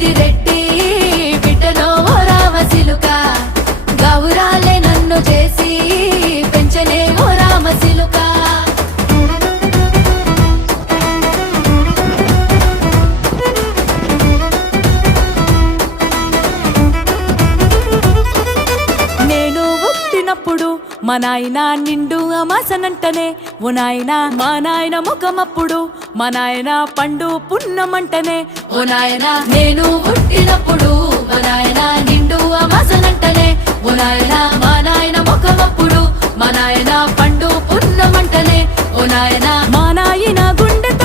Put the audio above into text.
పెద్దిరెడ్డి బిడ్డలో ఓ రామసిలుక గౌరాలే నన్ను చేసి పెంచనే ఓ రామసిలుక నేను పుట్టినప్పుడు మా నాయన నిండు అమాసనంటనే ఓ నాయన మా నాయన ముఖమప్పుడు మా నాయన పండు పున్నమంటనే ఓ నాయన నేను పుట్టినప్పుడు మా నాయన నిండు అమాసనంటనే ఓ నాయన మా నాయన ముఖమప్పుడు మా నాయన పండు పున్నమంటనే ఓ నాయన మా నాయన గుండె